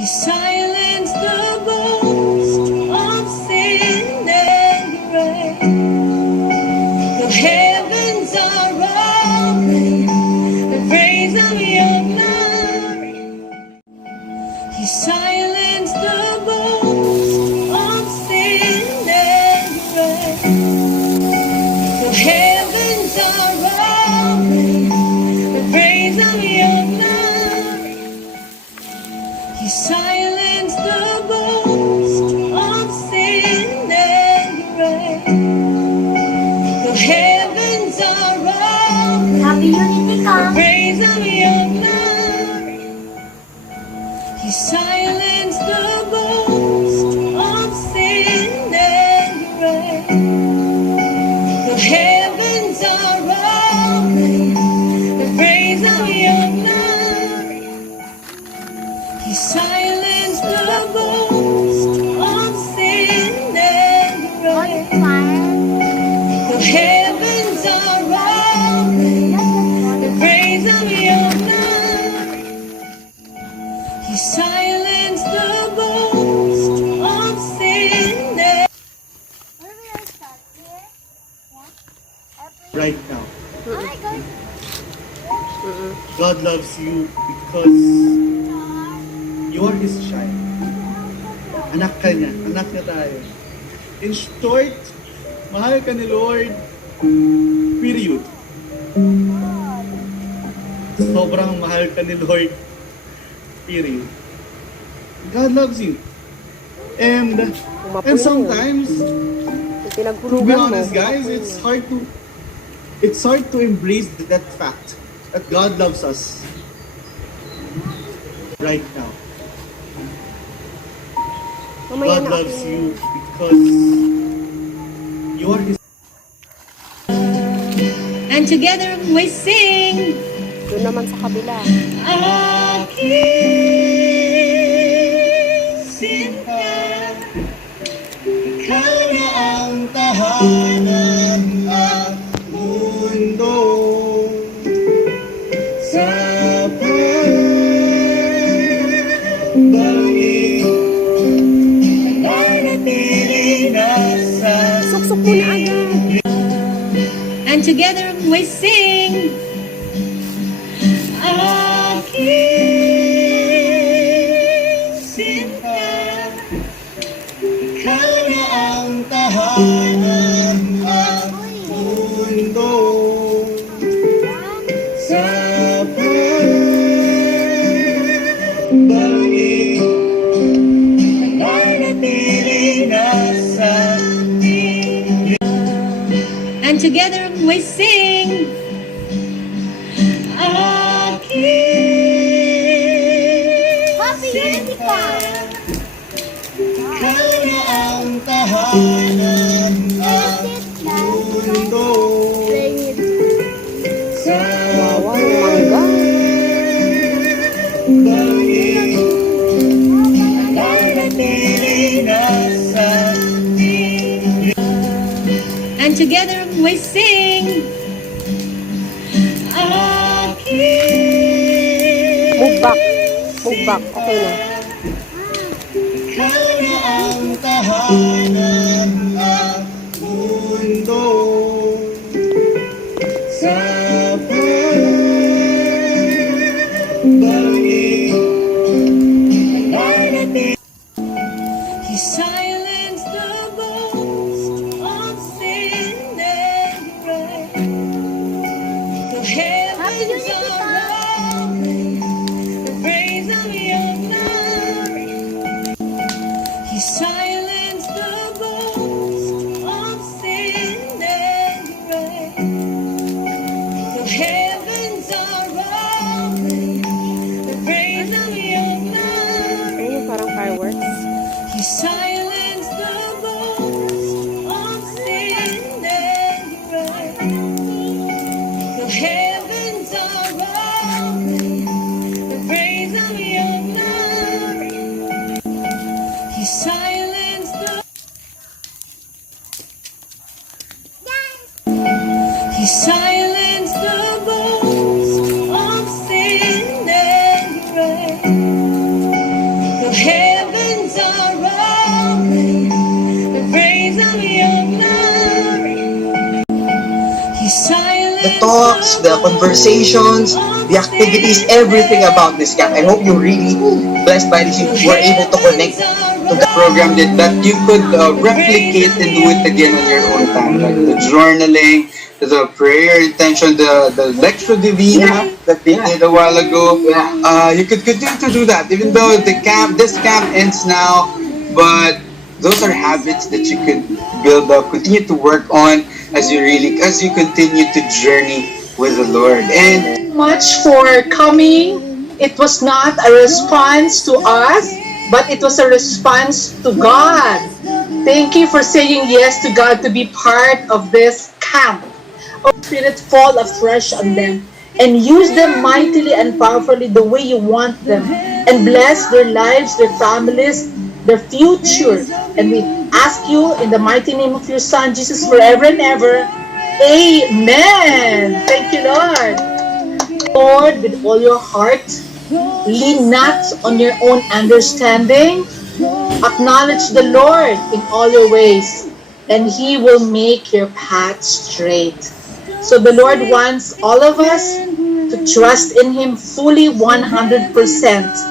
He silenced the boast of sin and grave. The heavens are open, the praise of your glory. He silenced the boast of sin and grave. The heavens are open, the praise of your glory. He silenced the boast of sin and grave. The heavens are open. Happy Unity ka! The praise of your glory. He silenced the boast of sin and grave. The heavens are open. The praise of your glory. He silenced the boast of sin and grave. The heavens are open, the praise of your glory. He silenced the boast of sin and right now. Hi, guys. God loves you because you are His child. Anak ka niya. Anak niya tayo. In short, mahal ka ni Lord. Period. Sobrang mahal ka ni Lord. Period. God loves you. And sometimes, to be honest guys, it's hard to embrace that fact that God loves us right now. God loves you because you are His. and together we sing. Doon naman sa kabila. Akisin ka, ikaw na ang tahanan at Mundo sa pagbangi nanatili na sa Suksok mo na agad. and together we sing. Akisin ka, ikaw na ang tahanan at mundo sa pagbangi nanatili na sa and together we sing. Happy Unity ka! ikaw na ang tahanan at mundo sa Mangga. pagbangi nanatili na sa And together we sing. Move back. Move back. Okay na. ikaw na ang tahanan at mundo sa pagbangi nanatili. He silenced the boast of sin and grave. The heavens are open, the praise of your glory. He silenced the boast of sin and grave. The heavens are open, the praise of your glory. Ayun, parang fireworks. He silenced the boast of sin and grave. The heavens are open, the praise of your glory. He silenced the He silenced the boast of sin and grave. The Your heavens are open, the rays of your glory. You silence The talks, the conversations, the activities, everything about this camp. I hope you're really blessed by this. You were able to connect to the program that you could replicate and do it again on your own time. Like the journaling, the prayer intention, the lecture divina that they did a while ago. You could continue to do that even though this camp ends now. But those are habits that you could build up, continue to work on as you continue to journey with the Lord. And Much for coming. It was not a response to us, but it was a response to God. Thank you for saying yes to God to be part of this camp. Oh, Spirit, fall afresh on them and use them mightily and powerfully the way you want them, and bless their lives, their families, their future. And we ask you in the mighty name of your Son, Jesus, forever and ever. Amen. Thank you, Lord. Lord, with all your heart, lean not on your own understanding. Acknowledge the Lord in all your ways, and He will make your path straight. So the Lord wants all of us to trust in Him fully 100%.